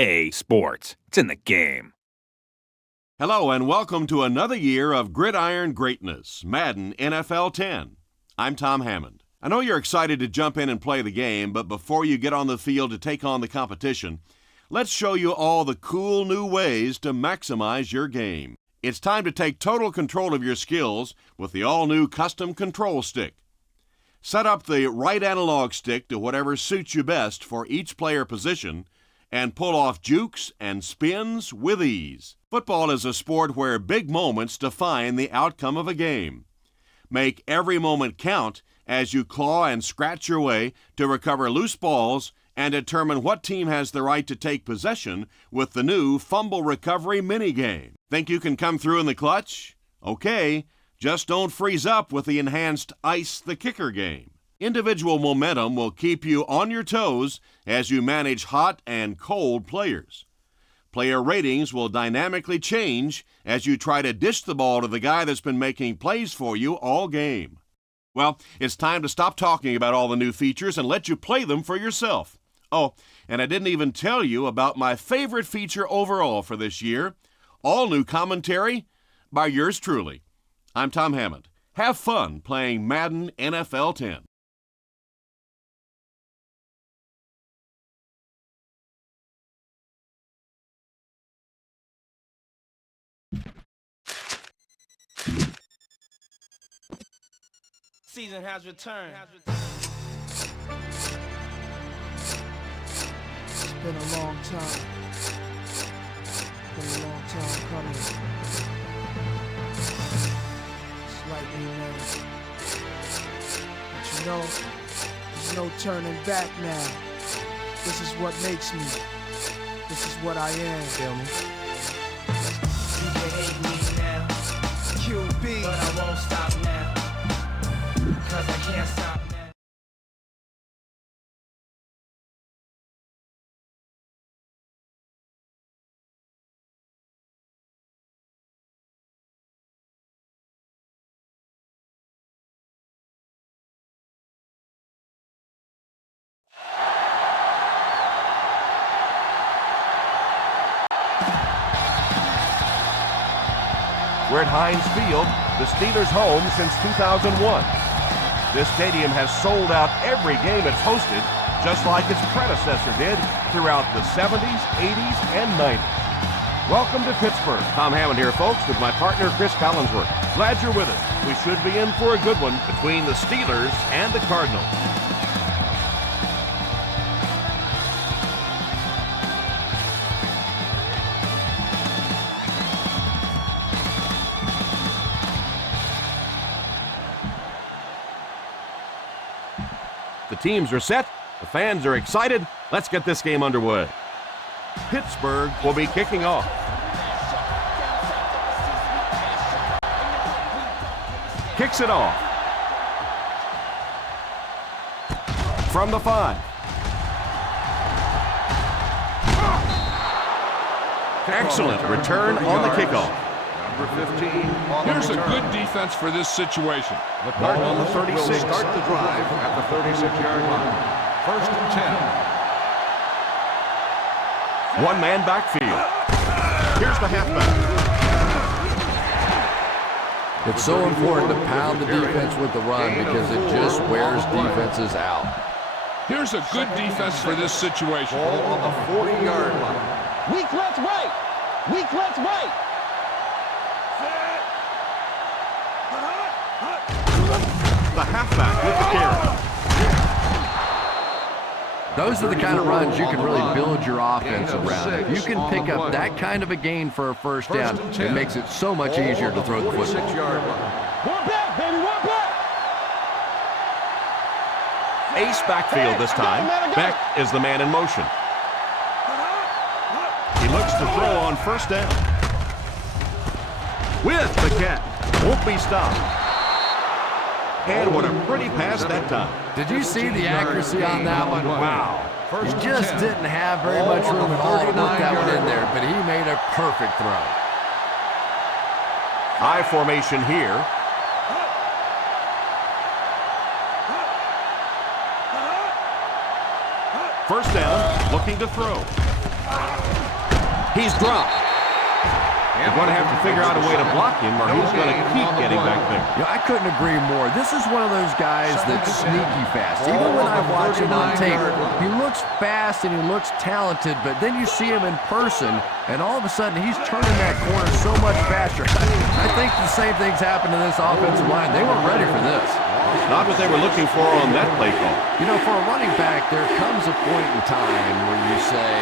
EA Sports. It's in the game. Hello and welcome to another year of gridiron greatness, Madden NFL 10. I'm Tom Hammond. I know you're excited to jump in and play the game, but before you get on the field to take on the competition, let's show you all the cool new ways to maximize your game. It's time to take total control of your skills with the all-new custom control stick. Set up the right analog stick to whatever suits you best for each player position and pull off jukes and spins with ease. Football is a sport where big moments define the outcome of a game. Make every moment count as you claw and scratch your way to recover loose balls and determine what team has the right to take possession with the new fumble recovery minigame. Think you can come through in the clutch? Okay, just don't freeze up with the enhanced Ice the Kicker game. Individual momentum will keep you on your toes as you manage hot and cold players. Player ratings will dynamically change as you try to dish the ball to the guy that's been making plays for you all game. Well, it's time to stop talking about all the new features and let you play them for yourself. Oh, and I didn't even tell you about my favorite feature overall for this year, all new commentary by yours truly. I'm Tom Hammond. Have fun playing Madden NFL 10. Season has returned. It's been a long time. Been a long time coming. Slightly now. But you know, there's no turning back now. This is what makes me. This is what I am. Feel me? You can hate me now, QB. but I won't stop now. Cause I can't stop now. We're at Heinz Field, the Steelers' home since 2001. This stadium has sold out every game it's hosted, just like its predecessor did throughout the 70s, 80s, and 90s. Welcome to Pittsburgh. Tom Hammond here, folks, with my partner, Chris Collinsworth. Glad you're with us. We should be in for a good one between the Steelers and the Cardinals. The teams are set, the fans are excited. Let's get this game underway. Pittsburgh will be kicking off. Kicks it off. From the 5. Excellent return on the kickoff. Here's a good defense for this situation. The Cardinals will start the drive at the 36-yard line. First and 10. One-man backfield. Here's the halfback. It's so important to pound the defense with the run because it just wears defenses out. Here's a good defense for this situation. Ball on the 40-yard line. Weak left right. Weak left right. The halfback with the carry. Those are the kind of runs you can really build your offense around. If you can pick up that kind of a gain for a first down, it makes it so much easier to throw the football. 46-yard line. One back, baby, one back. Ace backfield this time. Beck is the man in motion. He looks to throw on first down. With the catch. Won't be stopped. And what a pretty pass that time. Did you see the accuracy on that one? Wow. He just didn't have very much room at all to put that one in there, but he made a perfect throw. High formation here. First down, looking to throw. He's dropped. You're going to have to figure out a way to block him or he's going to keep getting back there. Yeah, I couldn't agree more. This is one of those guys that's sneaky fast. Even when I watch him on tape, he looks fast and he looks talented, but then you see him in person, and all of a sudden he's turning that corner so much faster. I think the same thing's happened to this offensive line. They weren't ready for this. Not what they were looking for on that play call. You know, for a running back, there comes a point in time where you say,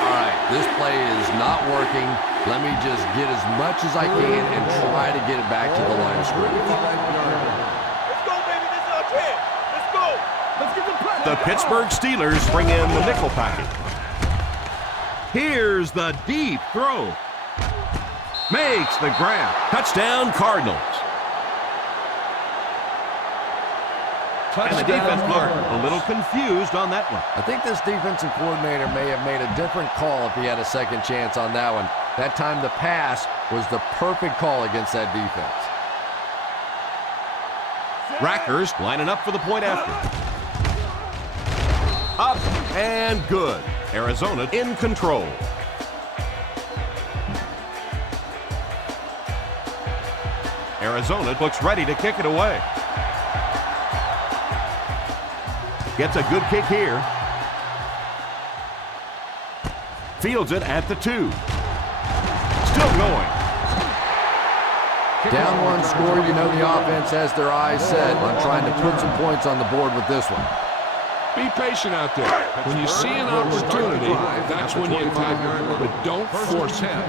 all right, this play is not working. Let me just get as much as I can and try to get it back to the line of scrimmage. Let's go, baby. This is our chance. Let's go. Let's get the pressure. The Pittsburgh Steelers bring in the nickel package. Here's the deep throw. Makes the grab. Touchdown, Cardinals. And the defense looked a little confused on that one. I think this defensive coordinator may have made a different call if he had a second chance on that one. That time the pass was the perfect call against that defense. Rackers lining up for the point after. Up and good. Arizona in control. Arizona looks ready to kick it away. Gets a good kick here. Fields it at the 2. Still going. Down one score, you know the offense has their eyes set on trying to put some points on the board with this one. Be patient out there. When you see an opportunity, that's when you attack, but don't force him.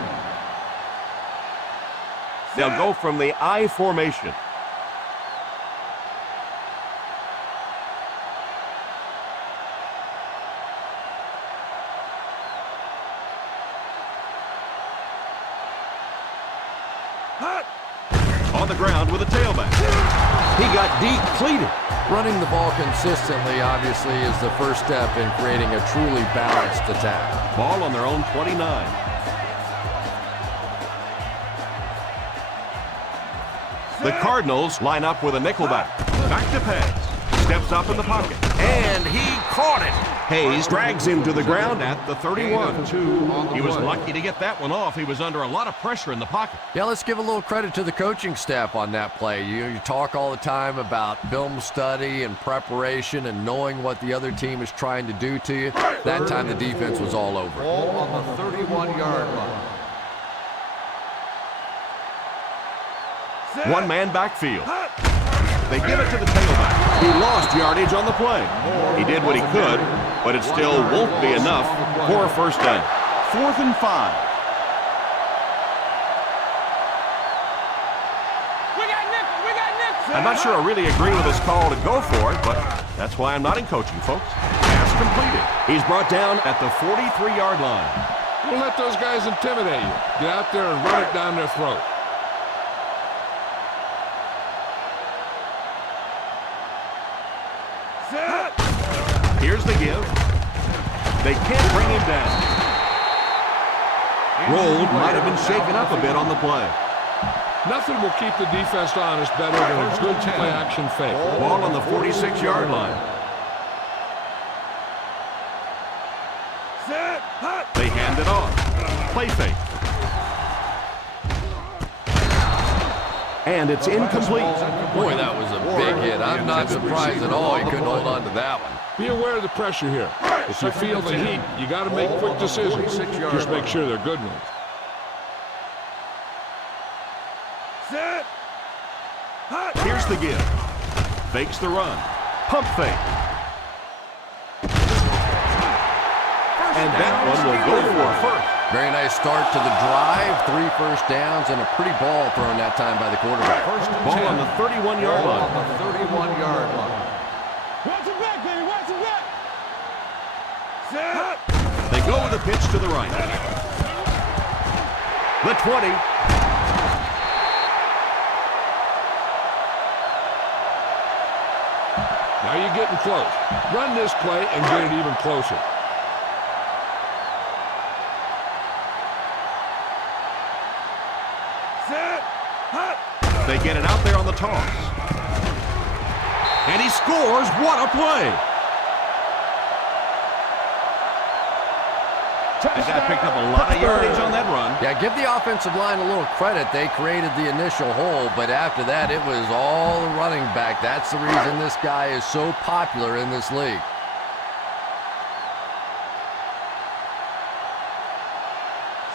They'll go from the I formation. On the ground with a tailback. He got depleted. Running the ball consistently, obviously, is the first step in creating a truly balanced attack. Ball on their own 29. The Cardinals line up with a nickelback. Back to pass. Steps up in the pocket. And he caught it. Hayes drags him to the ground at the 31. He was lucky to get that one off. He was under a lot of pressure in the pocket. Yeah, let's give a little credit to the coaching staff on that play. You talk all the time about film study and preparation and knowing what the other team is trying to do to you. That time the defense was all over. Ball on the 31-yard line. One-man backfield. They give it to the tailback. He lost yardage on the play. He did what he could, but it still won't be enough for a first down. 4th and 5. I'm not sure I really agree with his call to go for it, but that's why I'm not in coaching, folks. Pass completed. He's brought down at the 43-yard line. Don't let those guys intimidate you. Get out there and run it down their throat. Here's the give. They can't bring him down. Rolled might have been shaken up a bit on the play. Nothing will keep the defense honest better than a good play-action fake. Ball on the 46-yard line. They hand it off. Play fake. And it's incomplete. Boy, that was a big hit. I'm not surprised at all he couldn't hold on to that one. Be aware of the pressure here. If you feel the heat, you got to make quick decisions. Just make sure they're good ones. Here's the give. Fakes the run. Pump fake. And that one will go for first. Very nice start to the drive. 3 first downs and a pretty ball thrown that time by the quarterback. Ball on the 31-yard line. On the 31-yard line. Watch it back, baby. Watch it back. They go with a pitch to the right. The 20. Now you're getting close. Run this play and get it even closer. They get it out there on the toss. And he scores. What a play. And that picked up a lot of yardage on that run. Yeah, give the offensive line a little credit. They created the initial hole, but after that, it was all the running back. That's the reason this guy is so popular in this league.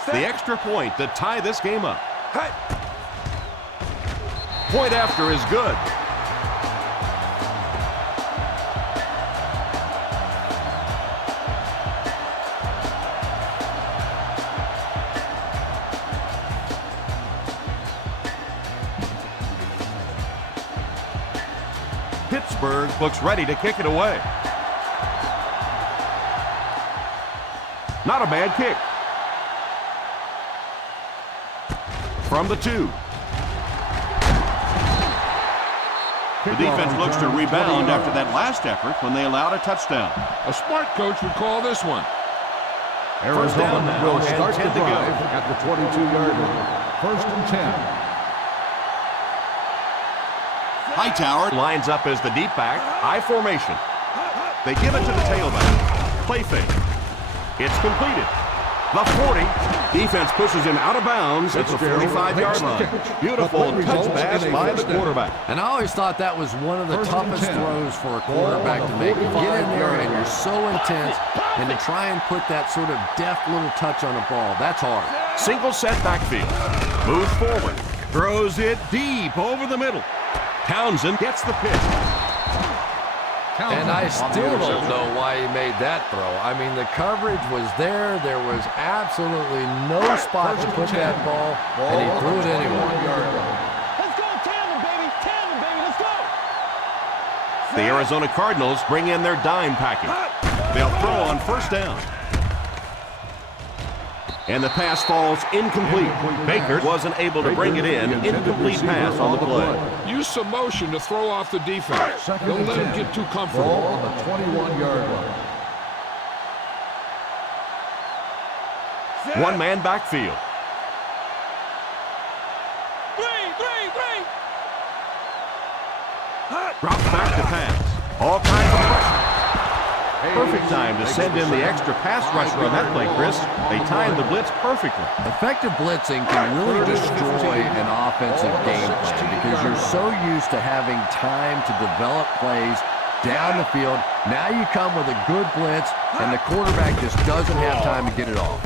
The extra point to tie this game up. Point after is good. Pittsburgh looks ready to kick it away. Not a bad kick. From the 2. The defense looks to rebound after that last effort when they allowed a touchdown. A smart coach would call this one. First down now, will and start 10 the to go. drive at the 22-yard line. First and 10. Hightower lines up as the deep back, I formation. They give it to the tailback. Play fake. It's completed. The 40. Defense pushes him out of bounds at the 45-yard line. Beautiful touch pass by the quarterback. And I always thought that was one of the toughest throws for a quarterback to make. You get in there and you're so intense, and to try and put that sort of deft little touch on a ball, that's hard. Single set backfield. Moves forward. Throws it deep over the middle. Townsend gets the pitch. And I still don't know why he made that throw. I mean, the coverage was there. There was absolutely no spot to put that ball, and he threw it anyway. Let's go, Tandem, baby. Tandem, baby. Let's go. The Arizona Cardinals bring in their dime package. They'll throw on first down. And the pass falls incomplete. Baker wasn't able to bring it in. Incomplete pass on the play. Use some motion to throw off the defense. Don't let him get too comfortable. Ball on the 21-yard line. One-man backfield. Three. Drops back to pass. All kinds of pressure. Perfect time to send in the extra pass rusher on that play, Chris. They timed the blitz perfectly. Effective blitzing can really destroy an offensive game plan because you're so used to having time to develop plays down the field. Now you come with a good blitz, and the quarterback just doesn't have time to get it off.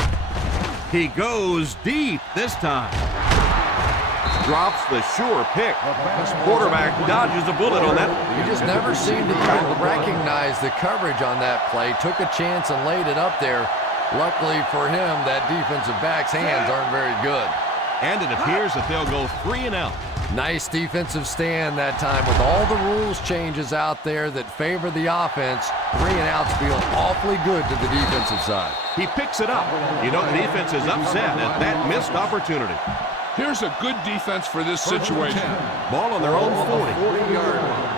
He goes deep this time. Drops the sure pick. Quarterback dodges a bullet on that. He just never seemed to even recognize the coverage on that play. Took a chance and laid it up there. Luckily for him, that defensive back's hands aren't very good. And it appears that they'll go 3 and out. Nice defensive stand that time with all the rules changes out there that favor the offense. 3 and outs feel awfully good to the defensive side. He picks it up. You know the defense is upset at that missed opportunity. Here's a good defense for this situation. Ball on their own 40. 40-yard line.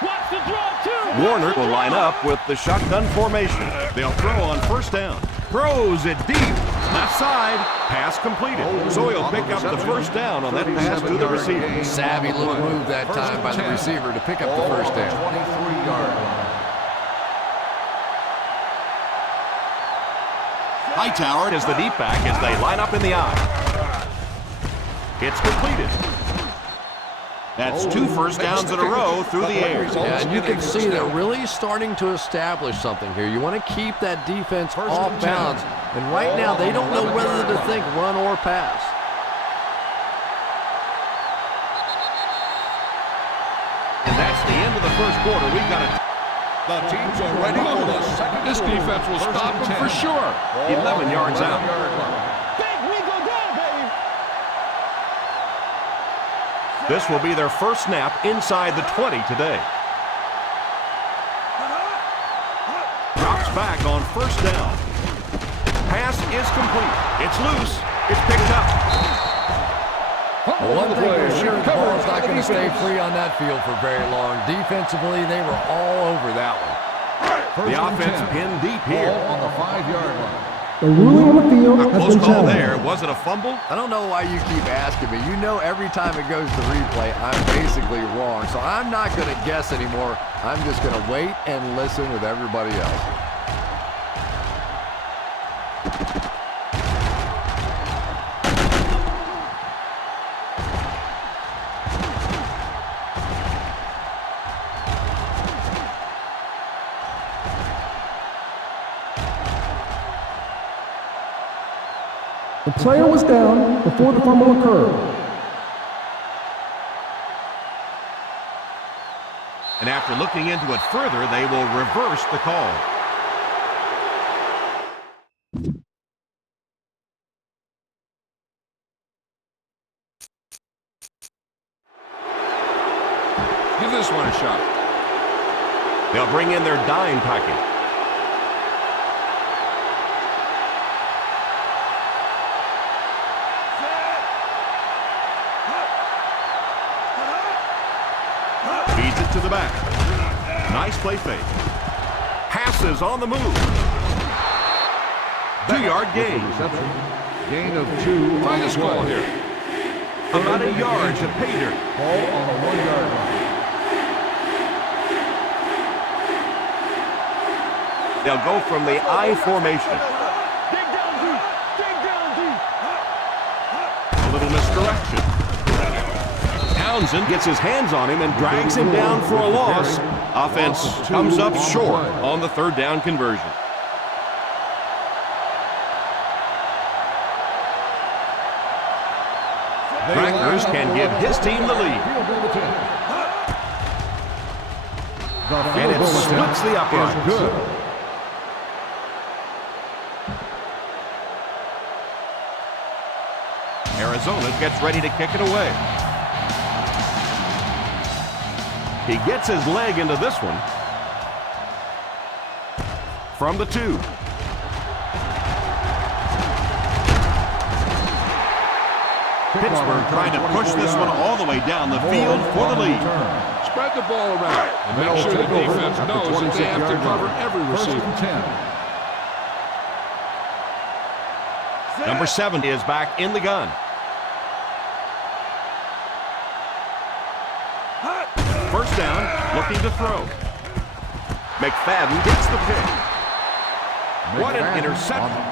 Watch the draw, too. Warner will line up with the shotgun formation. They'll throw on first down. Throws it deep. Left side. Pass completed. So he'll pick up the first down on that pass to the receiver. Savvy little move that time by the receiver to pick up the first down. 23-yard line. Hightower is the deep back as they line up in the eye. It's completed. That's 2 first downs in a row through the air. Yeah, and you can see they're really starting to establish something here. You want to keep that defense off balance, and right now they don't know whether to think run or pass. And that's the end of the first quarter. We've got a... The teams are ready for the second. This defense will stop him for sure. 11 yards out. Big, we go down, baby. This will be their first snap inside the 20 today. Drops back on first down. Pass is complete. It's loose. It's picked up. Well, one thing for sure, the ball's not going to stay free on that field for very long. Defensively, they were all over that one. The offense pinned deep here. Ball on the 5-yard line. The ruling on the field A has close been call challenged. there. Was it a fumble? I don't know why you keep asking me. You know every time it goes to replay, I'm basically wrong. So I'm not going to guess anymore. I'm just going to wait and listen with everybody else. The player was down before the fumble occurred. And after looking into it further, they will reverse the call. Give this one a shot. They'll bring in their dime package. Feeds it to the back. Nice play fake. Passes on the move. 2-yard gain. Gain of 2. Try this call here. About a yard to pay dirt. Ball on the 1-yard line. They'll go from the I formation. Dig down deep. Dig down deep. A little misdirection. Townsend gets his hands on him and drags him down for a loss. Offense comes up short on the 3rd down conversion. Packers can give his team the lead. And it splits the uprights. Good. Arizona gets ready to kick it away. He gets his leg into this one. From the 2. Pittsburgh trying to push this one all the way down the field for the lead. Spread the ball around and make sure the defense knows that they have to cover every receiver. Number 7 is back in the gun. First down, looking to throw. McFadden gets the pick. What an interception.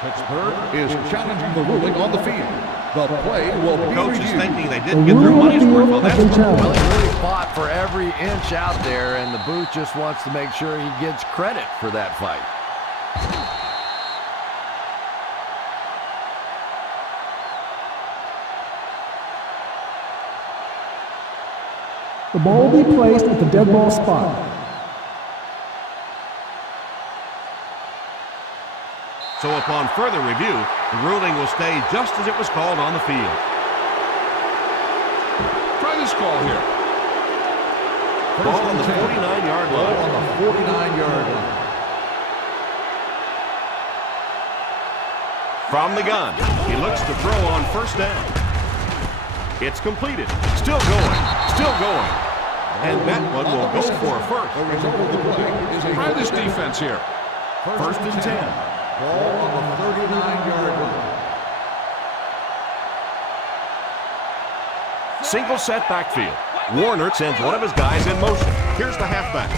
Pittsburgh is challenging the ruling on the field. The play will be Coach is reviewed. thinking they didn't get their money's worth. Well, that's Well, he really fought for every inch out there, and the booth just wants to make sure he gets credit for that fight. The ball will be placed at the dead ball spot. So upon further review, the ruling will stay just as it was called on the field. Try this call here. Ball on the 49-yard line. On the 49-yard line. From the gun, he looks to throw on first down. It's completed. Still going. Still going. And that one will go for a first. The result of the play is a Try this defense here. First and 10. ball on the 39-yard line. Single set backfield. Warner sends one of his guys in motion. Here's the halfback.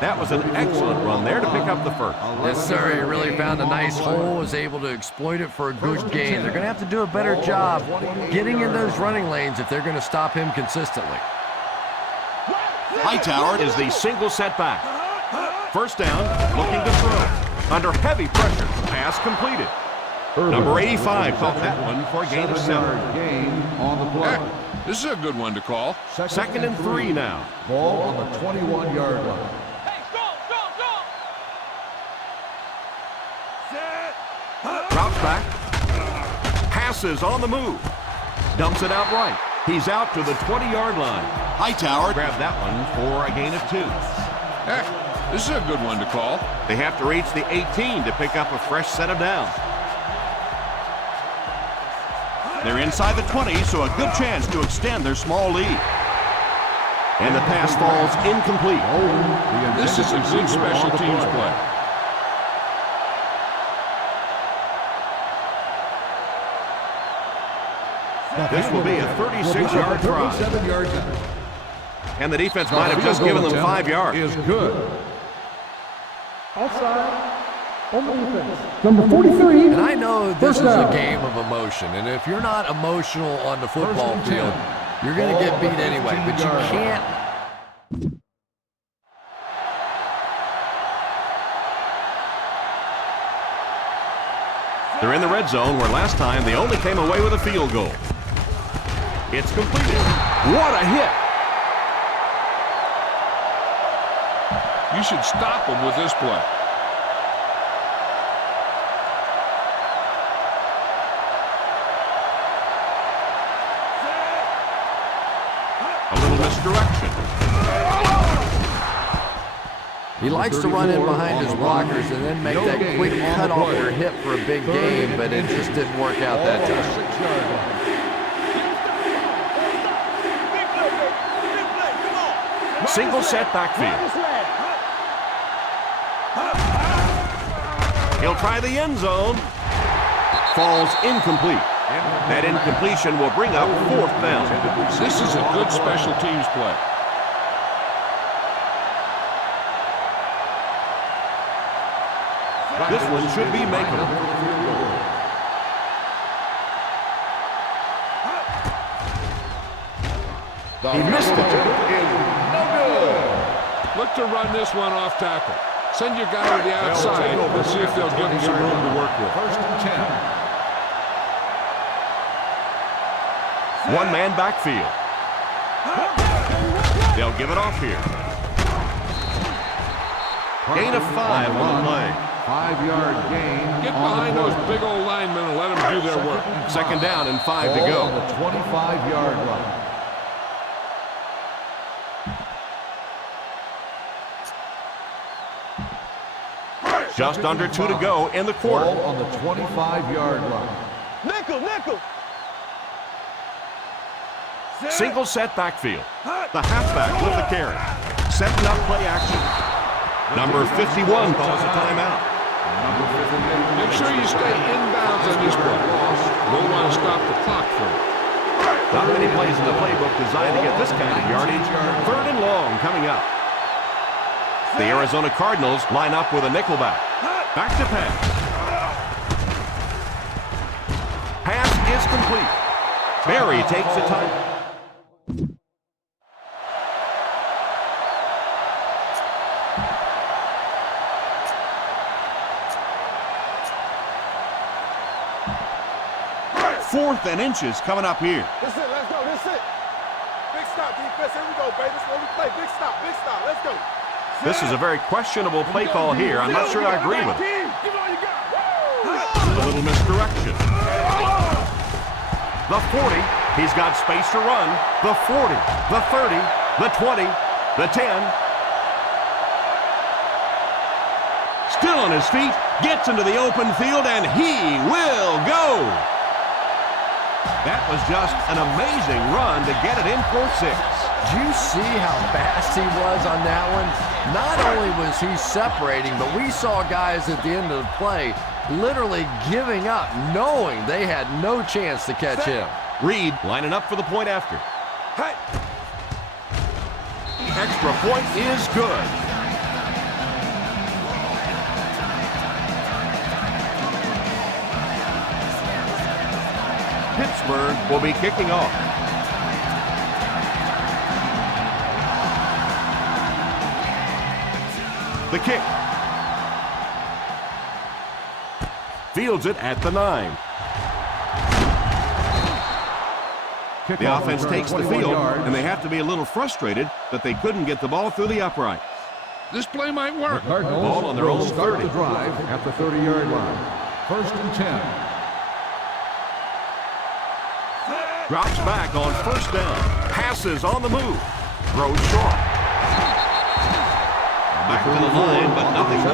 That was an excellent run there to pick up the first. Yes, sir. He really found a nice hole, was able to exploit it for a good gain. They're going to have to do a better job getting in those running lanes if they're going to stop him consistently. Hightower is the single set back. First down, looking to throw. Under heavy pressure, pass completed. Number 85 caught that one for a gain of 7. Gain on the play. This is a good one to call. Second and 3 now. Ball on the 21-yard line. Drops back. Passes on the move. Dumps it out right. He's out to the 20-yard line. Hightower grabbed that one for a gain of 2. This is a good one to call. They have to reach the 18 to pick up a fresh set of downs. They're inside the 20, so a good chance to extend their small lead. And the pass falls incomplete. This is a good special teams play. This will be a 36-yard try. 37-yard line. And the defense might have just given them 5 yards. Is good. Outside. On the defense. Number 43. And I know this First is a down. game of emotion, and if you're not emotional on the football field, you're going to get beat anyway, but you can't. They're in the red zone where last time they only came away with a field goal. It's completed. What a hit! You should stop them with this play. A little misdirection. He likes to run in behind his blockers and then make that quick cut off their hip for a big game, but it just didn't work out that time. Single set backfield. He'll try the end zone. Falls incomplete. That incompletion will bring up 4th down. This is a good special teams play. This one should be makeable. He missed it. Look to run this one off tackle. Send your guy to the outside and see if they'll give him some room to work with. 1st and 10. One-man backfield. They'll give it off here. Gain of 5 on the play. 5-yard gain. Get behind those big old linemen and let them do their work. 2nd down and 5 to On go. the 25-yard line. Just under 2 to go in the quarter. Ball on the 25-yard line. Nickel, nickel. Single set backfield. The halfback with the carry. Setting up play action. Number 51 calls a timeout. Make sure you stay inbounds on this play. We'll want to stop the clock for it. Not many plays in the playbook designed to get this kind of yardage. 3rd and long coming up. The Arizona Cardinals line up with a nickelback. Back to pass. Pass is complete. Barry takes the time. Fourth and inches coming up here. That's it, let's go, that's it. Big stop, defense, here we go, baby. That's what we play. Big stop, let's go. This is a very questionable play call here. I'm not sure I agree with it. Give it all you got. A little misdirection. The 40. He's got space to run. The 40. The 30. The 20. The 10. Still on his feet. Gets into the open field, and he will go. That was just an amazing run to get it in for 6. Did you see how fast he was on that one? Not only was he separating, but we saw guys at the end of the play literally giving up, knowing they had no chance to catch him. Reed lining up for the point after. Hey. Extra point is good. Pittsburgh will be kicking off. The kick. Fields it at the 9. The offense takes the field, and they have to be a little frustrated that they couldn't get the ball through the upright. This play might work. Cardinals Ball on their will own start 30. the drive at the 30-yard line. 1st and 10. Drops back on 1st down. Passes on the move. Throws short. Back to the line, but nothing more.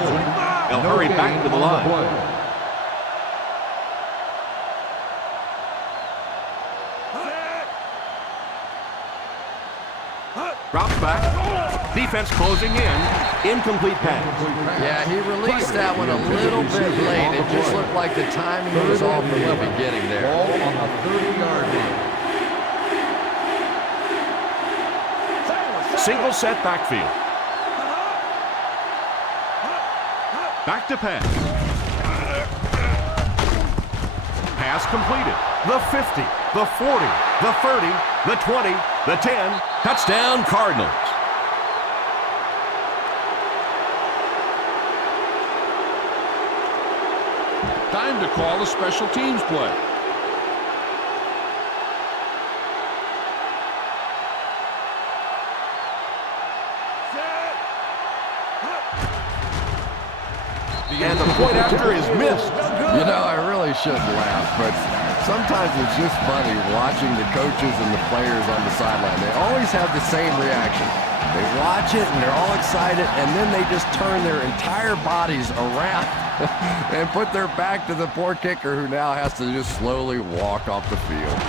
They'll hurry back to the line. Drops back. Defense closing in. Incomplete pass. Yeah, he released that one a little bit late. It just looked like the timing was off from the beginning there. Ball on the 30-yard line. Single set backfield. Back to pass. Pass completed. The 50, the 40, the 30, the 20, the 10. Touchdown, Cardinals. Time to call a special teams play. And the point after is missed. You know, I really shouldn't laugh, but sometimes it's just funny watching the coaches and the players on the sideline. They always have the same reaction. They watch it and they're all excited, and then they just turn their entire bodies around and put their back to the poor kicker who now has to just slowly walk off the field.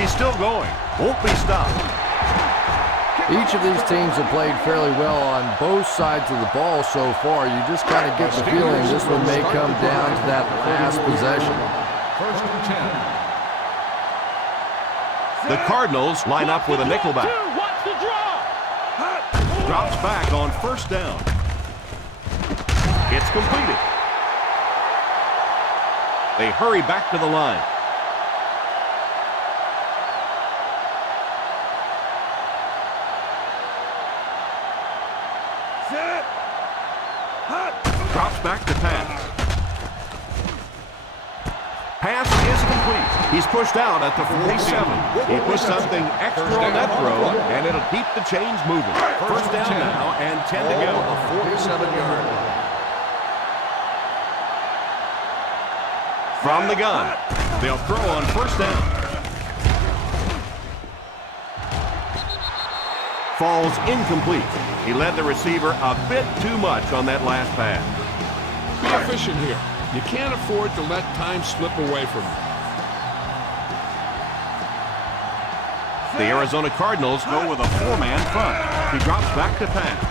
He's still going. Won't be stopped. Each of these teams have played fairly well on both sides of the ball so far. You just kind of get the feeling this one may come down to that last possession. First and 10. The Cardinals line up with a nickelback. Drops back on first down. It's completed. They hurry back to the line. Drops back to pass. Pass is complete. He's pushed out at the 47. He puts something extra on that throw, and it'll keep the chains moving. First down now and 10 to go. A 47-yard line. From the gun, they'll throw on first down. Falls incomplete. He led the receiver a bit too much on that last pass. Be efficient here. You can't afford to let time slip away from you. The Arizona Cardinals go with a four-man front. He drops back to pass.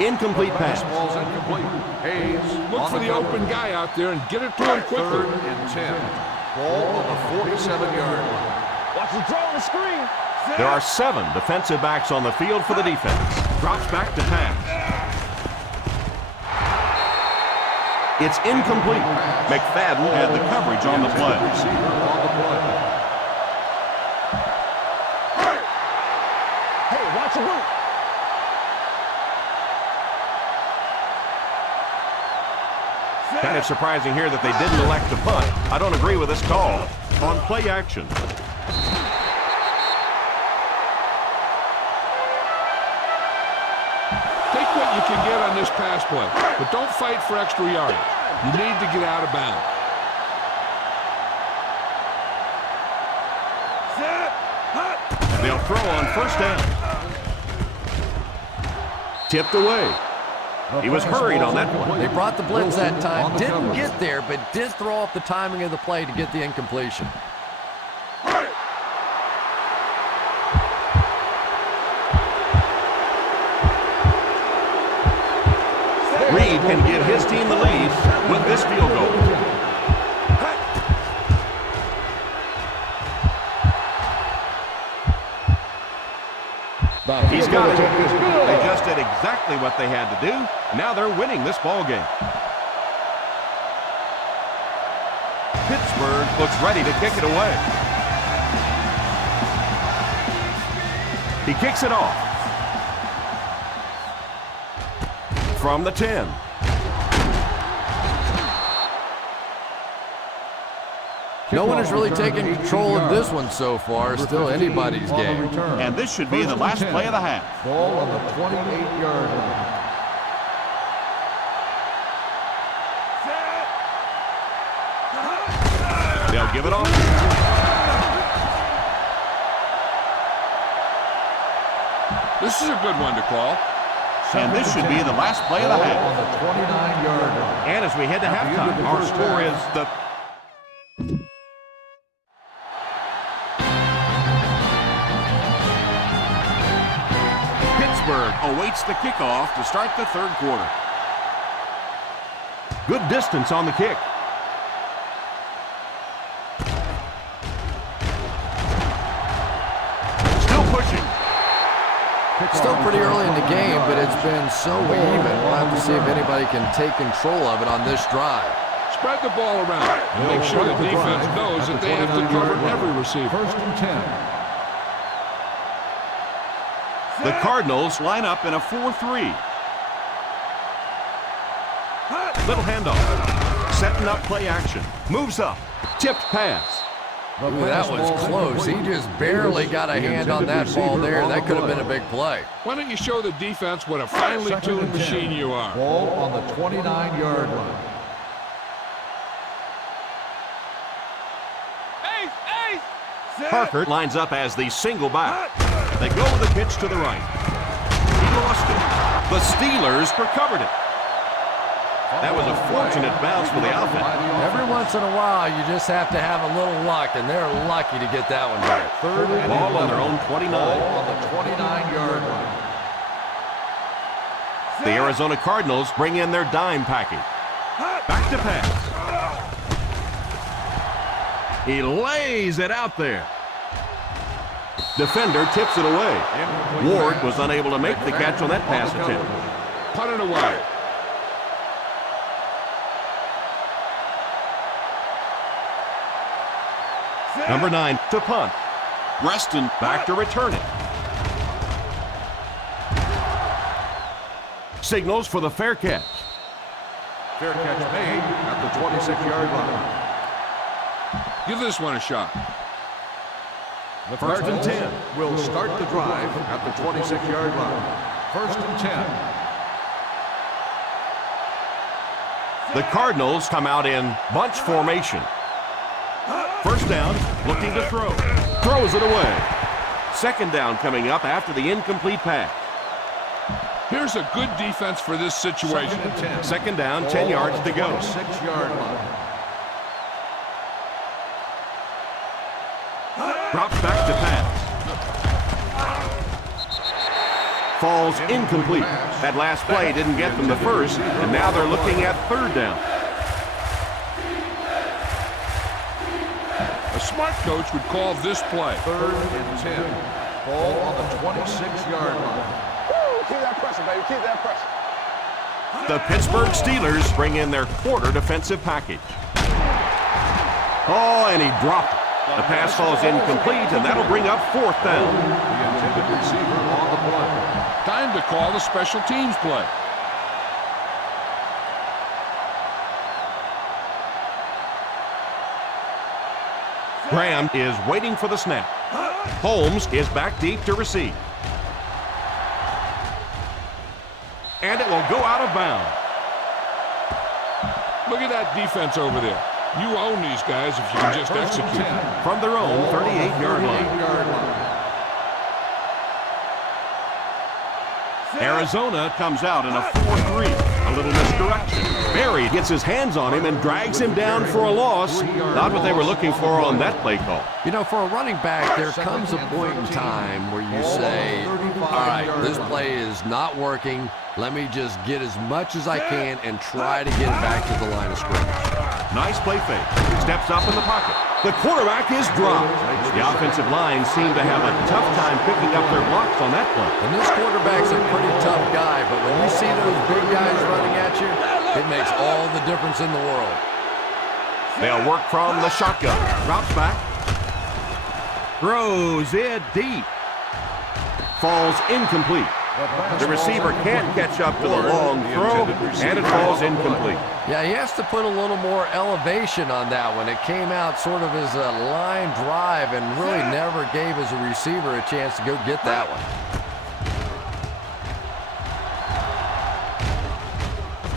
Incomplete pass. Ball's incomplete. Hayes. Look for the open guy out there and get it to him quickly. Third and 10. Ball on the 47-yard line. Watch the throw on the screen. There are 7 defensive backs on the field for the defense. Drops back to pass. It's incomplete. McFadden had the coverage on the play. Receiver on the play. Hey, watch the route. Kind of surprising here that they didn't elect to punt. I don't agree with this call. On play action. Take what you can get on this pass play, but don't fight for extra yardage. You need to get out of bounds. They'll throw on first down. Tipped away. He was hurried on that one. They brought the blitz that time. Didn't get there, but did throw off the timing of the play to get the incompletion. Reed can give his team the lead with this field goal. He's got it. They just did exactly what they had to do. Now they're winning this ball game. Pittsburgh looks ready to kick it away. He kicks it off. From the 10. No one has really taken control of this one so far. Still anybody's game. And this should be the last play of the half. Ball on the 28-yard line. They'll give it off. This is a good one to call. And this should be the last play of the Ball half. on the 29-yard line. And as we head to halftime, our score is the... Pittsburgh awaits the kickoff to start the third quarter. Good distance on the kick. Still pretty early in the game, but it's been so even. We'll have to see if anybody can take control of it on this drive. Spread the ball around and make sure the defense knows that they have to cover every receiver. First and 10. The Cardinals line up in a 4-3. Little handoff. Setting up play action. Moves up. Tipped pass. Ooh, that was close. He just barely got a hand on that ball there. That could have been a big play. Why don't you show the defense what a finely tuned machine you are? Ball on the 29-yard line. Parker lines up as the single back. They go with a pitch to the right. He lost it. The Steelers recovered it. That was a fortunate bounce for the offense. Every once in a while, you just have to have a little luck, and they're lucky to get that one back. Third and Ball on their own 29. Ball on the 29-yard line. The Arizona Cardinals bring in their dime package. Back to pass. He lays it out there. Defender tips it away. Ward was unable to make the catch on that pass attempt. Put it away. Number 9 to punt. Reston back to return it. Signals for the fair catch. Fair catch made at the 26-yard line. Give this one a shot. The first and 10 will start the drive at the 26-yard line. First and 10. The Cardinals come out in bunch formation. First down, looking to throw. Throws it away. Second down coming up after the incomplete pass. Here's a good defense for this situation. Second down, 10 yards to go. 6-yard line. Drops back to pass. Falls incomplete. That last play didn't get them the first, and now they're looking at third down. A smart coach would call this play. Third and 10. Ball on the 26-yard line. Keep that pressure, baby. Keep that pressure. The Pittsburgh Steelers bring in their quarter defensive package. Oh, and he dropped it. The pass falls incomplete, and that'll bring up fourth down. The intended receiver on the play. Time to call the special teams play. Graham is waiting for the snap. Holmes is back deep to receive. And it will go out of bounds. Look at that defense over there. You own these guys if you can just execute. From their own 38-yard line. Arizona comes out in a 4-3. A little misdirection. Berry gets his hands on him and drags him down for a loss. Not what they were looking for on that play call. You know, for a running back, there comes a point in time where you say, all right, this play is not working. Let me just get as much as I can and try to get it back to the line of scrimmage. Nice play fake. Steps up in the pocket. The quarterback is dropped. The offensive line seemed to have a tough time picking up their blocks on that play. And this quarterback's a pretty tough guy, but when you see those big guys running at you, it makes all the difference in the world. They'll work from the shotgun. Drops back. Throws it deep. Falls incomplete. The receiver can't catch up to the long throw, and it falls incomplete. Yeah, he has to put a little more elevation on that one. It came out sort of as a line drive and really never gave his receiver a chance to go get that one.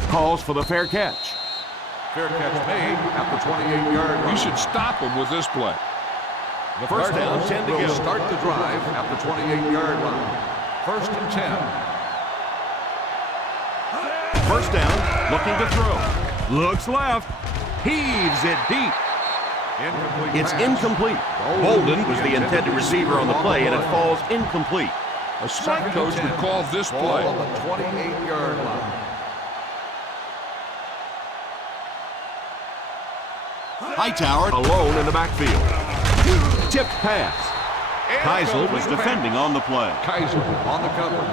Calls for the fair catch. Fair catch made at the 28-yard line. You should stop him with this play. The First down, 10 to will go. start the drive at the 28-yard line. First and 10. First down, looking to throw. Looks left. Heaves it deep. It's incomplete. Bolden was the intended receiver on the play, and it falls incomplete. A smart coach would call this Ball play. on the 28-yard line. Hightower alone in the backfield. Tipped pass. Keisel was defending on the play. Kaiser on the coverage.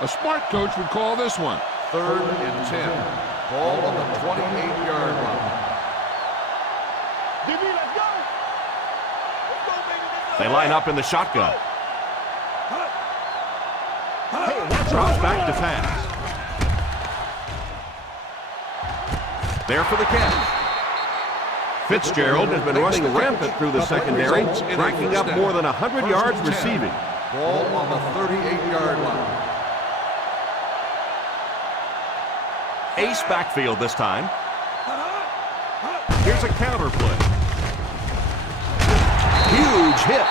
A smart coach would call this one. 3rd and 10. Ball on the 28-yard line. They line up in the shotgun. Drops back to pass. There for the catch. Fitzgerald has been running rampant through the secondary, racking up more than 100 yards receiving. Ball on the 38-yard line. Ace backfield this time. Here's a counter play. Huge hit.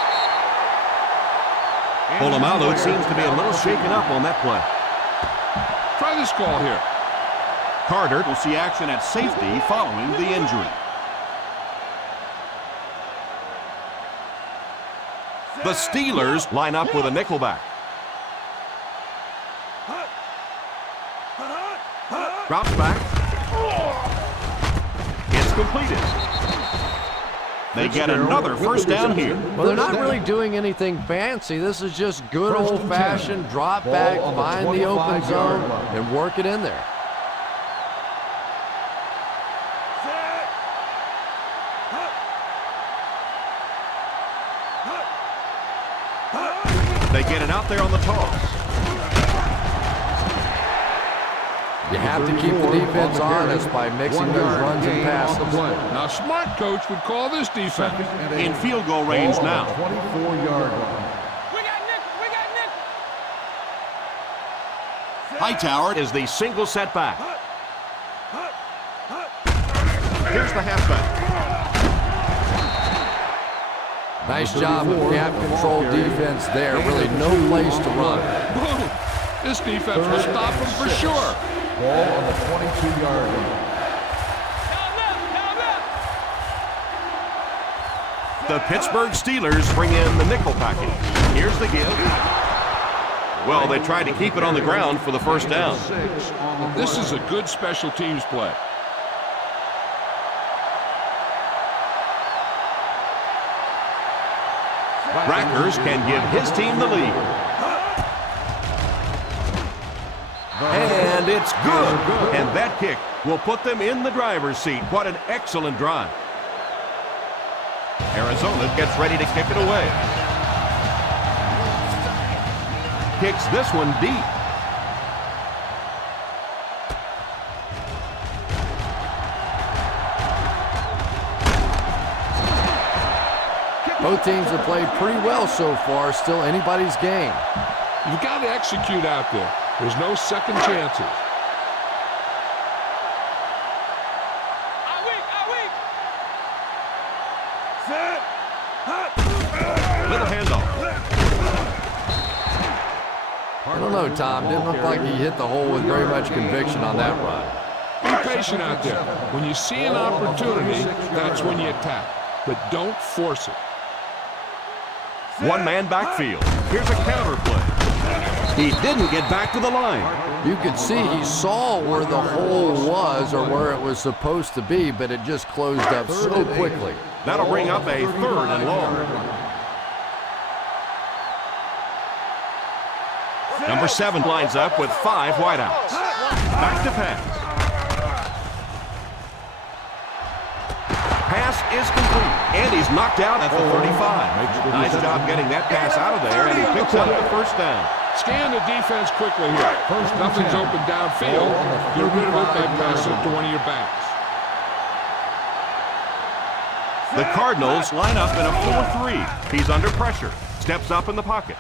Polamalu seems to be a little shaken up on that play. Try this call here. Carter will see action at safety following the injury. The Steelers line up with a nickelback. Drops back. It's completed. They get another first down here. Well, they're not really doing anything fancy. This is just good old-fashioned drop back, find the open zone, and work it in there. They get it out there on the toss. You have to keep the defense honest by mixing those runs and passes. Now, a smart coach would call this defense. In field goal range now. 24-yard line. Hightower is the single setback. Here's the halfback. Nice job of gap-control defense there. Really no place to run. This defense will stop him for sure. Ball on the 22-yard line. The Pittsburgh Steelers bring in the nickel package. Here's the give. Well, they tried to keep it on the ground for the first down. This is a good special teams play. Rackers can give his team the lead. And it's good. And that kick will put them in the driver's seat. What an excellent drive. Arizona gets ready to kick it away. Kicks this one deep. Both teams have played pretty well so far. Still anybody's game. You've got to execute out there. There's no second chances. Little handoff. I don't know, Tom. Didn't look like he hit the hole with very much conviction on that run. Be patient out there. When you see an opportunity, that's when you attack. But don't force it. One-man backfield. Here's a counter play. He didn't get back to the line. You could see he saw where the hole was or where it was supposed to be, but it just closed up so quickly. That'll bring up a 3rd and long. Number 7 lines up with 5 wideouts. Back to pass. Pass is complete, and he's knocked out at the 35. Nice job getting that pass out of there, and he picks up the first down. Scan the defense quickly here. Nothing's open downfield. Get rid of it by passing it to one of your backs. The Cardinals line up in a 4-3. He's under pressure. Steps up in the pocket.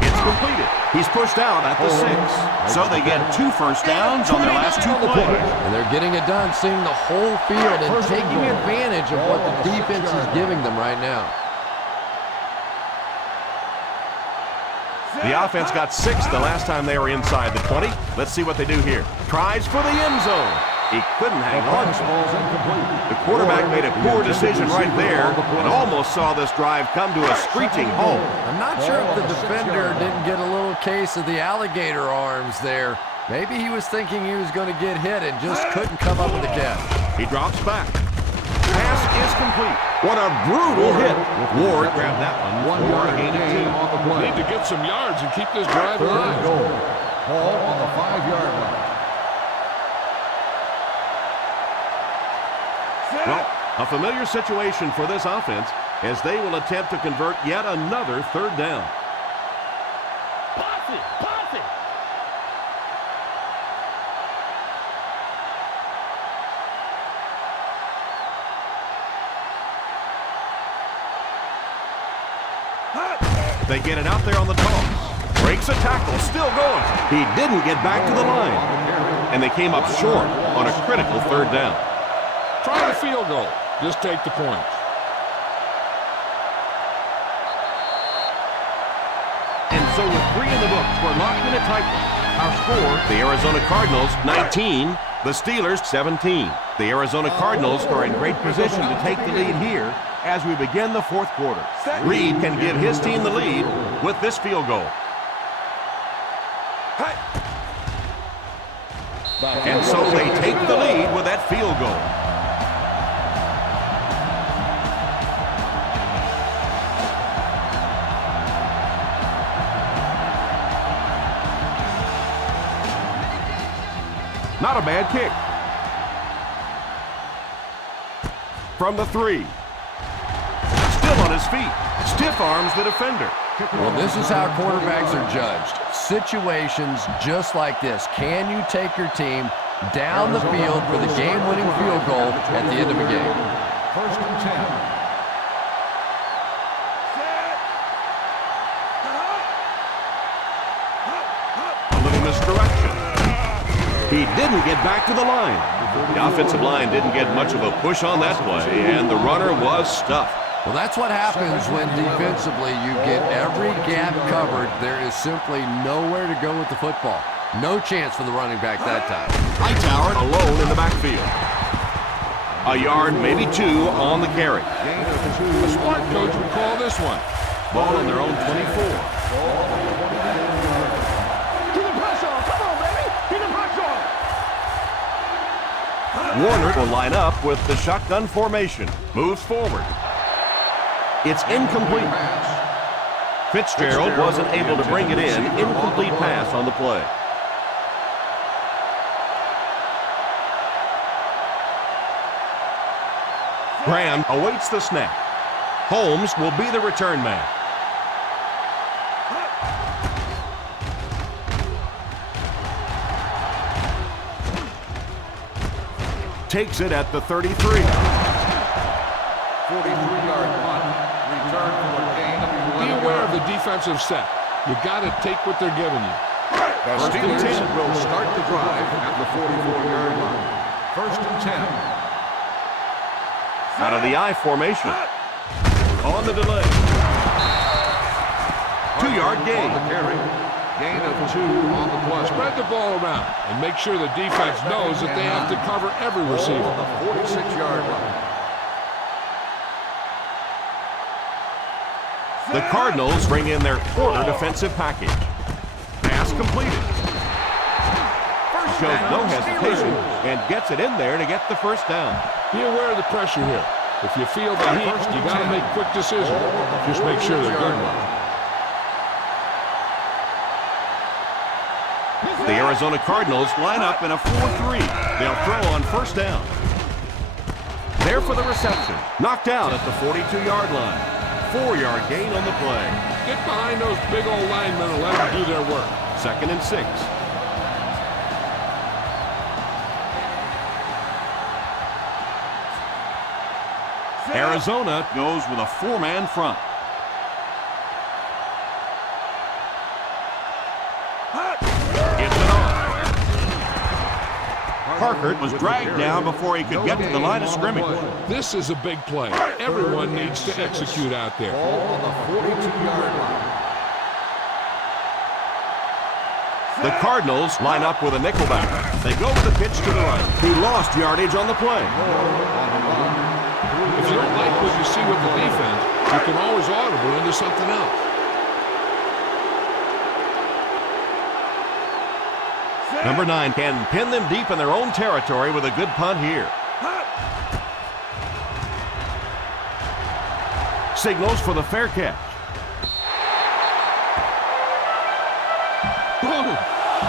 It's completed. He's pushed out at the 6. So they get 2 first downs on their last 2 plays. And they're getting it done, seeing the whole field and taking advantage of what the defense is giving them right now. The offense got 6 the last time they were inside the 20. Let's see what they do here. Tries for the end zone. He couldn't hang on. The quarterback made a poor decision right there and almost saw this drive come to a screeching halt. I'm not sure if the defender didn't get a little case of the alligator arms there. Maybe he was thinking he was going to get hit and just couldn't come up with the catch. He drops back. Pass is complete. What a brutal hit. Ward grabbed that one. 1 yard gain on the play. Need to get some yards and keep this drive alive. Goal. Ball on the 5-yard line. Well, a familiar situation for this offense as they will attempt to convert yet another third down. Pass it. They get it out there on the toss. Breaks a tackle, still going. He didn't get back to the line. And they came up short on a critical third down. Try the field goal. Just take the points. And so with 3 in the books, we're locked in a tight one. Our score, the Arizona Cardinals 19, the Steelers 17. The Arizona Cardinals are in great position to take the lead here as we begin the fourth quarter. Reed can give his team the lead with this field goal. And so they take the lead with that field goal. Not a bad kick. From the 3. Still on his feet. Stiff arms the defender. Well, this is how quarterbacks are judged. Situations just like this. Can you take your team down the field for the game-winning field goal at the end of a game? 1st and 10. Misdirection. He didn't get back to the line. The offensive line didn't get much of a push on that play, and the runner was stuffed. Well, that's what happens when defensively you get every gap covered. There is simply nowhere to go with the football. No chance for the running back that time. Hightower alone in the backfield. A yard, maybe 2 on the carry. A smart coach would call this one. Ball on their own 24. Warner will line up with the shotgun formation. Moves forward. It's incomplete. Fitzgerald wasn't able to bring it in. Incomplete pass on the play. Graham awaits the snap. Holmes will be the return man. Takes it at the 33. 43-yard punt. Return for a gain of 11 Be aware of the defensive set. You got to take what they're giving you. The Steelers will start the drive at the 44-yard line. 1st and 10. Out of the I formation. On the delay. 2-yard gain. On the carry. Gain of 2 on the play. Spread the ball around and make sure the defense knows that they have to cover every receiver. On the 46-yard line. The Cardinals bring in their quarter defensive package. Pass completed. Shows no hesitation and gets it in there to get the first down. Be aware of the pressure here. If you feel the heat, you got to make quick decisions. Just make sure they're good ones. The Arizona Cardinals line up in a 4-3. They'll throw on first down. There for the reception. Knocked out at the 42-yard line. 4-yard gain on the play. Get behind those big old linemen and let them do their work. 2nd and 6. Arizona goes with a 4-man front. Parker was dragged down before he could get to the line of scrimmage. This is a big play. Everyone needs to execute out there. Ball on the 42-yard line. The Cardinals line up with a nickelback. They go with the pitch to the right. He lost yardage on the play. If you don't like what you see with the defense, you can always audible into something else. Number 9 can pin them deep in their own territory with a good punt here. Signals for the fair catch. Boom!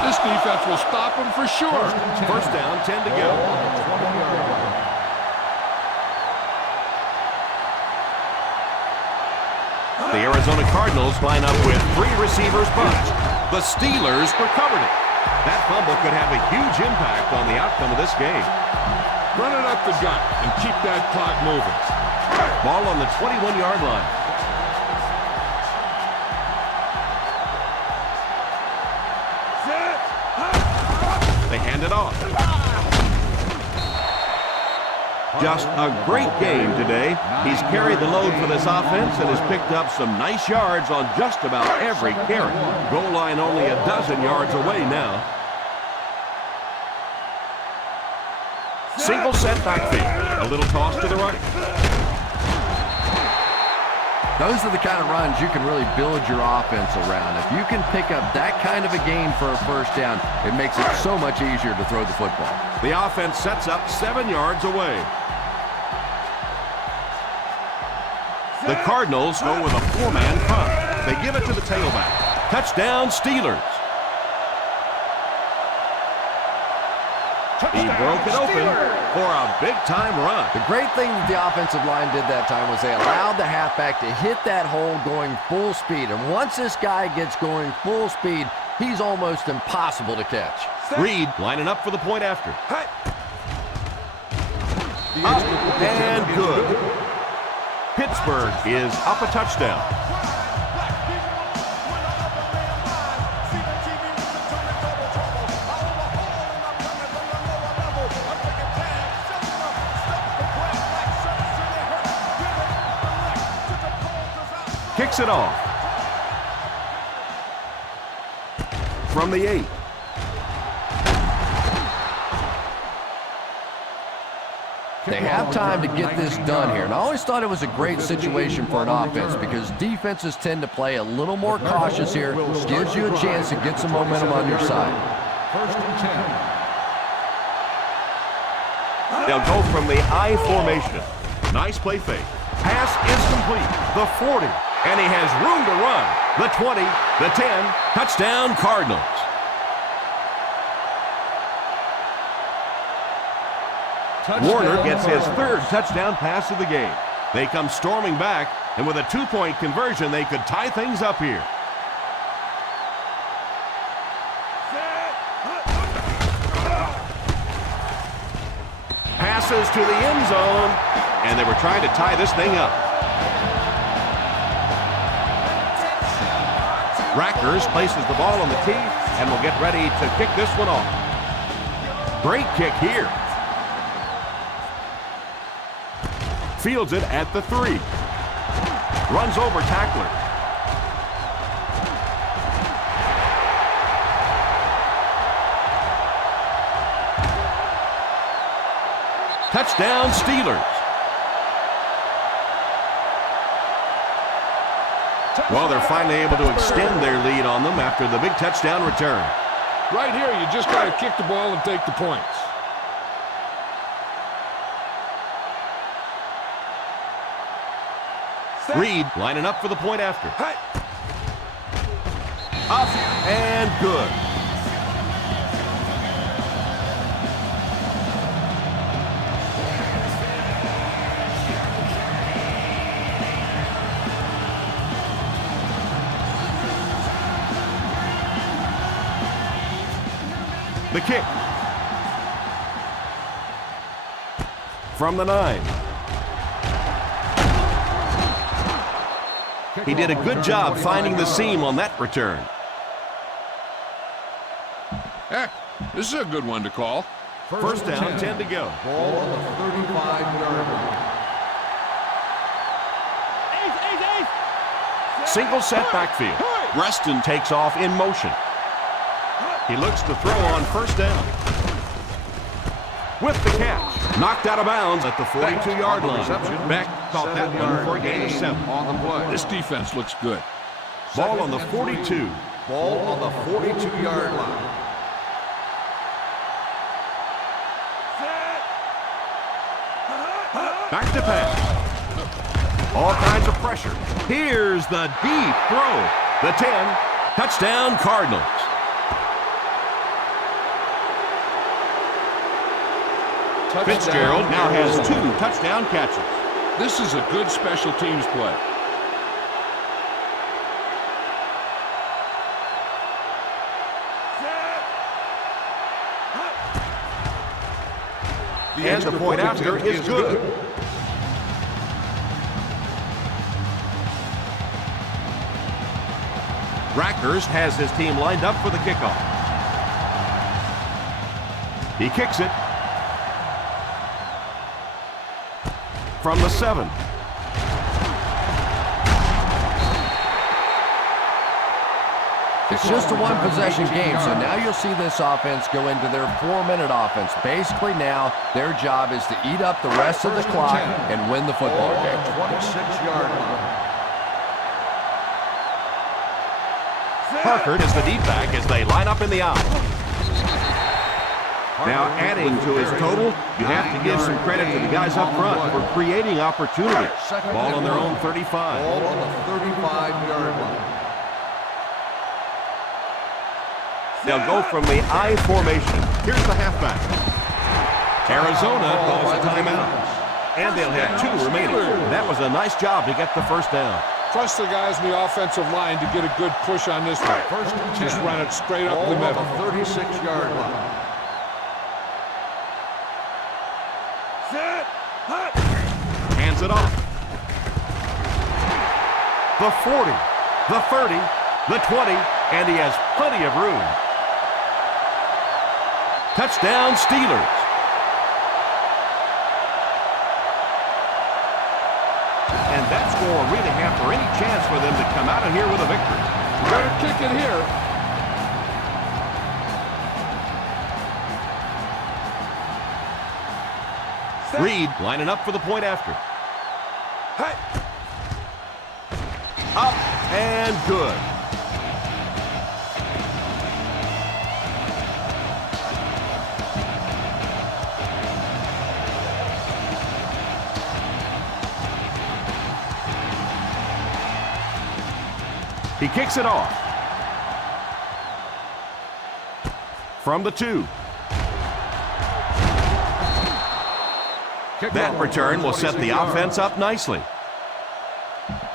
This defense will stop him for sure. First down, 10 to go. The Arizona Cardinals line up with 3 receivers bunch. The Steelers recovered it. That fumble could have a huge impact on the outcome of this game. Run it up the gut and keep that clock moving. Ball on the 21-yard line. They hand it off. Just a great game today. He's carried the load for this offense and has picked up some nice yards on just about every carry. Goal line only a dozen yards away now. Single set backfield. A little toss to the right. Those are the kind of runs you can really build your offense around. If you can pick up that kind of a gain for a first down, it makes it so much easier to throw the football. The offense sets up 7 yards away. The Cardinals go with a 4-man front. They give it to the tailback. Touchdown, Steelers. He broke it open for a big-time run. The great thing that the offensive line did that time was they allowed the halfback to hit that hole going full speed. And once this guy gets going full speed, he's almost impossible to catch. Reed lining up for the point after. Up and good. Pittsburgh is up a touchdown. Kicks it off. From the 8. They have time to get this done here. And I always thought it was a great situation for an offense because defenses tend to play a little more cautious here. Gives you a chance to get some momentum on your side. First and 10. They'll go from the I formation. Nice play fake. Pass is complete. The 40. And he has room to run. The 20, the 10, touchdown Cardinals. Warner gets his 3rd touchdown pass of the game. They come storming back, and with a 2-point conversion, they could tie things up here. Passes to the end zone, and they were trying to tie this thing up. Rackers places the ball on the tee and will get ready to kick this one off. Great kick here. Fields it at the 3. Runs over tackler. Touchdown Steelers. Well, they're finally able to extend their lead on them after the big touchdown return. Right here, you just got to kick the ball and take the points. Reed lining up for the point after. Up and good. The kick. From the 9. He did a good job finding the seam on that return. Heck, this is a good one to call. First down, 10 to go. Ball on the 35-yard line. Single set backfield. Reston takes off in motion. He looks to throw on first down. With the catch. Knocked out of bounds at the 42-yard line. Beck caught that one for a gain of 7 on the play. This defense looks good. Ball on the 42. Ball on the 42-yard line. Back to pass. All kinds of pressure. Here's the deep throw. The 10. Touchdown, Cardinals. Fitzgerald now has 2 touchdown catches. This is a good special teams play. And the point after is good. Rackhurst has his team lined up for the kickoff. He kicks it. From the 7. It's just a one-possession game, so now you'll see this offense go into their 4-minute offense. Basically now, their job is to eat up the rest of the clock and win the football game. 26-yard line. Parker is the deep back as they line up in the eye. Now adding to his total, you have to give some credit to the guys up front for creating opportunities. Ball on their own 35. Ball on the 35-yard line. They'll go from the I formation. Here's the halfback. Arizona calls a timeout. And they'll have 2 remaining. That was a nice job to get the first down. Trust the guys in the offensive line to get a good push on this one. First and 10. Just run it straight up the middle. Ball on the 36-yard line. Hands it off. The 40, the 30, the 20, and he has plenty of room. Touchdown, Steelers. And that score will really hamper any chance for them to come out of here with a victory. You better kick it here. Reed lining up for the point after. Up and good. He kicks it off. From the 2. That return will set the offense up nicely.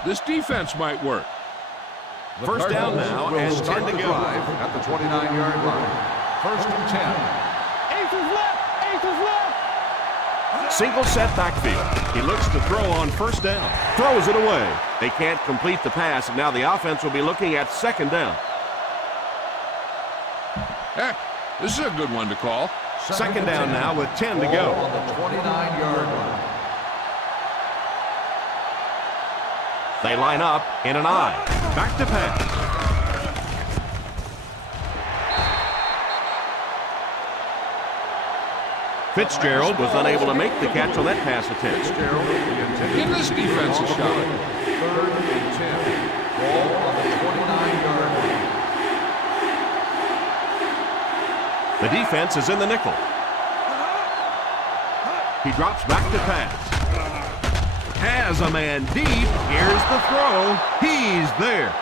This defense might work. First down now and 10 to go. At the 29-yard line. First and 10. Ace is left. Ace is left. Single set backfield. He looks to throw on first down. Throws it away. They can't complete the pass, and now the offense will be looking at second down. Heck, this is a good one to call. Second down now with 10 to go. On the 29-yard line. They line up in an I. Back to pass. Fitzgerald was unable to make the catch on that pass attempt. Give this defense a shot. 3rd and 10. Ball on the 29-yard line. The defense is in the nickel. He drops back to pass. Has a man deep. Here's the throw. He's there.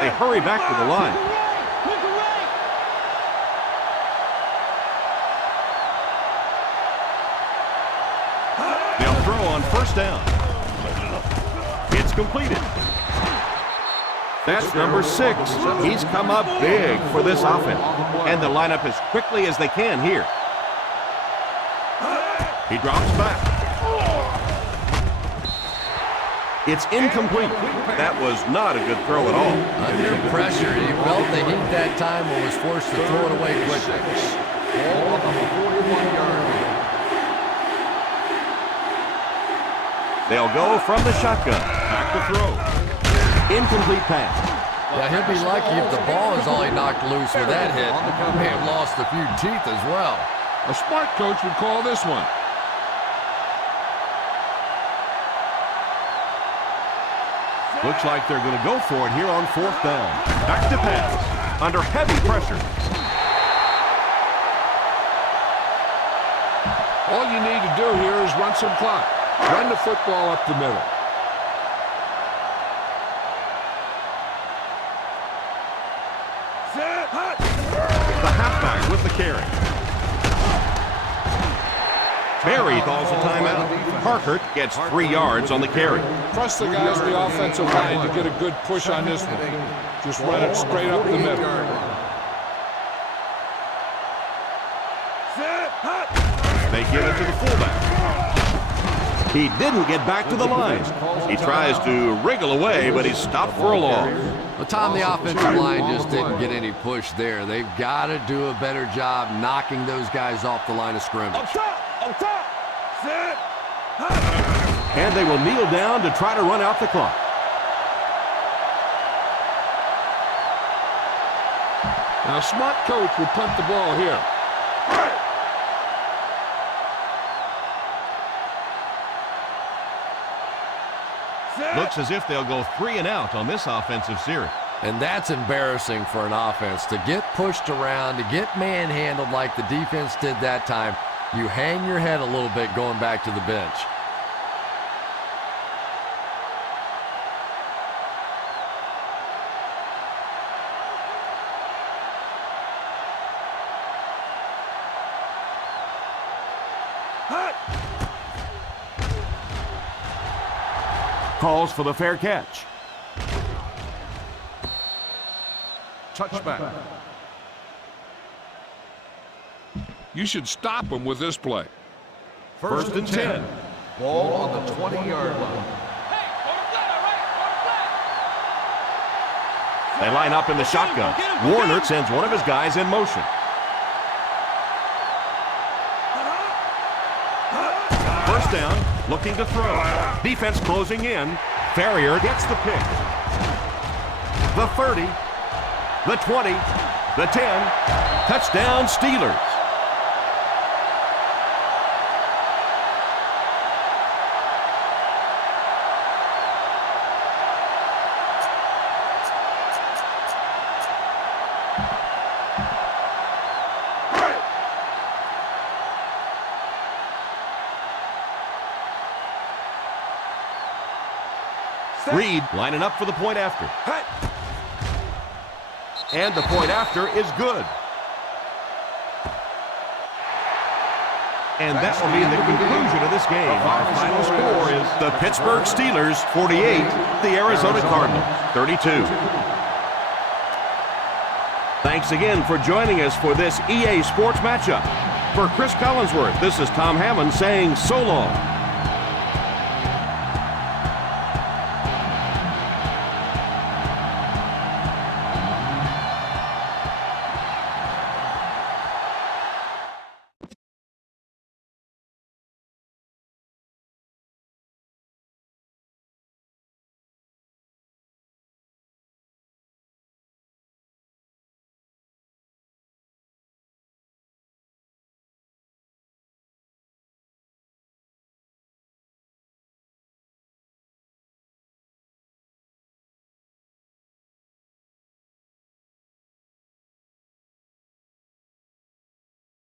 They hurry back to the line. They'll throw on first down. It's completed. That's number 6. He's come up big for this offense. And they'll line up as quickly as they can here. He drops back. It's incomplete. That was not a good throw at all. Under pressure, he felt the heat that time and was forced to throw it away quickly. Ball on the 41-yard line. They'll go from the shotgun. Back to throw. Incomplete pass. Yeah, he'll be lucky if the ball is all he knocked loose with that hit. He may have lost a few teeth as well. A smart coach would call this one. Looks like they're going to go for it here on fourth down. Back to pass. Under heavy pressure. All you need to do here is run some clock. Run the football up the middle. The halfback with the carry. Barry calls a timeout. Parker gets 3 yards on the carry. Trust the guys in the offensive line to get a good push on this one. Just run it straight up the middle. They give it to the fullback. He didn't get back to the line. He tries to wriggle away, but he's stopped for a loss. Well, Tom, the offensive line just didn't get any push there. They've got to do a better job knocking those guys off the line of scrimmage. And they will kneel down to try to run out the clock. Now, a smart coach would punt the ball here. Looks as if they'll go 3 and out on this offensive series. And that's embarrassing for an offense. To get pushed around, to get manhandled like the defense did that time, you hang your head a little bit going back to the bench. Calls for the fair catch. Touchback. You should stop him with this play. First and 10. Ball on the 20-yard line. They line up in the shotgun. Warner sends one of his guys in motion. First down, looking to throw. Defense closing in. Farrier gets the pick. The 30, the 20, the 10. Touchdown, Steelers. Reed lining up for the point after. And the point after is good. And that will be the conclusion of this game. Our final score is the Pittsburgh Steelers 48, the Arizona Cardinals 32. Thanks again for joining us for this EA Sports matchup. For Chris Collinsworth, this is Tom Hammond saying so long.